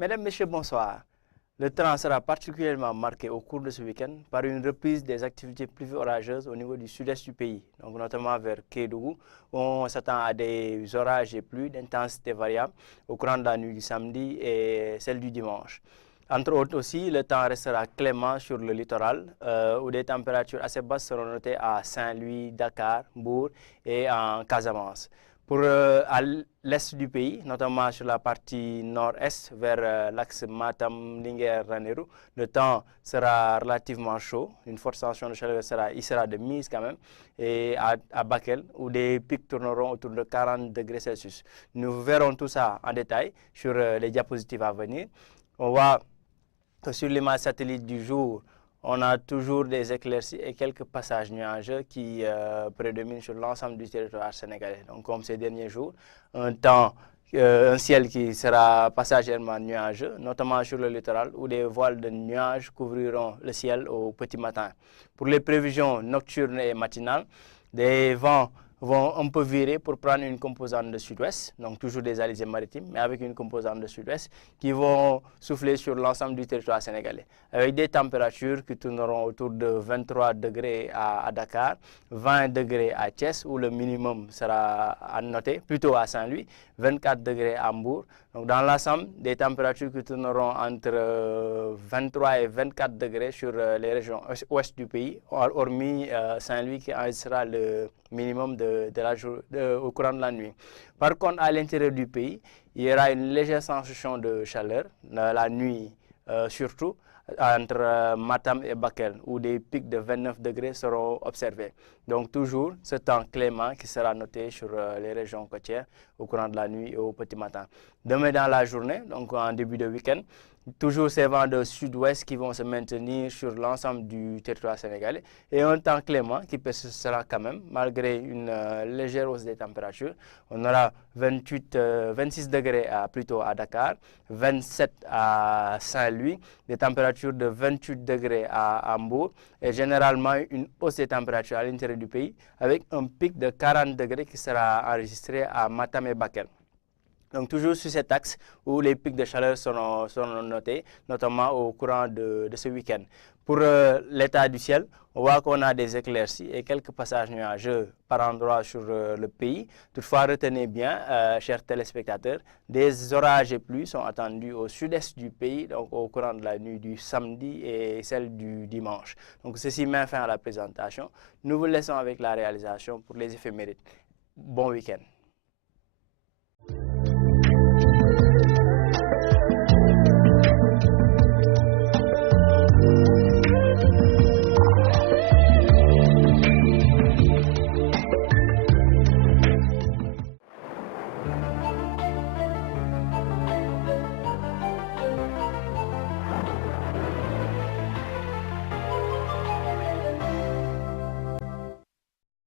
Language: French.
Mesdames, Messieurs, bonsoir. Le temps sera particulièrement marqué au cours de ce week-end par une reprise des activités pluvieuses orageuses au niveau du sud-est du pays, donc notamment vers Kédougou, où on s'attend à des orages et pluies d'intensité variable au courant de la nuit du samedi et celle du dimanche. Entre autres aussi, le temps restera clément sur le littoral, où des températures assez basses seront notées à Saint-Louis, Dakar, Mbour et en Casamance. Pour à l'est du pays, notamment sur la partie nord-est vers l'axe Matam-Linguère-Ranérou, le temps sera relativement chaud. Une forte tension de chaleur sera de mise quand même. Et à Bakel, où des pics tourneront autour de 40 degrés Celsius. Nous verrons tout ça en détail sur les diapositives à venir. On voit que sur l'image satellite du jour, on a toujours des éclaircies et quelques passages nuageux qui prédominent sur l'ensemble du territoire sénégalais. Donc, comme ces derniers jours, un ciel qui sera passagèrement nuageux, notamment sur le littoral, où des voiles de nuages couvriront le ciel au petit matin. Pour les prévisions nocturnes et matinales, des vents vont un peu virer pour prendre une composante de sud-ouest, donc toujours des alizés maritimes, mais avec une composante de sud-ouest qui vont souffler sur l'ensemble du territoire sénégalais, avec des températures qui tourneront autour de 23 degrés à Dakar, 20 degrés à Thiès, où le minimum sera à noter, plutôt à Saint-Louis, 24 degrés à Mbour. Donc dans l'ensemble, des températures qui tourneront entre 23 et 24 degrés sur les régions ouest du pays, hormis Saint-Louis qui sera le minimum au courant de la nuit. Par contre, à l'intérieur du pays, il y aura une légère sensation de chaleur, la nuit surtout, entre Matam et Bakel, où des pics de 29 degrés seront observés. Donc toujours ce temps clément qui sera noté sur les régions côtières au courant de la nuit et au petit matin. Demain dans la journée, donc en début de week-end, toujours ces vents de sud-ouest qui vont se maintenir sur l'ensemble du territoire sénégalais et un temps clément qui persistera quand même malgré une légère hausse des températures. On aura 26 degrés plutôt à Dakar, 27 à Saint-Louis, des températures de 28 degrés à Mbour et généralement une hausse des températures à l'intérieur du pays avec un pic de 40 degrés qui sera enregistré à Matam et Bakel. Donc toujours sur cet axe où les pics de chaleur seront notés, notamment au courant de ce week-end. Pour l'état du ciel, on voit qu'on a des éclaircies et quelques passages nuageux par endroits sur le pays. Toutefois, retenez bien, chers téléspectateurs, des orages et pluies sont attendus au sud-est du pays, donc au courant de la nuit du samedi et celle du dimanche. Donc ceci met fin à la présentation. Nous vous laissons avec la réalisation pour les éphémérides. Bon week-end.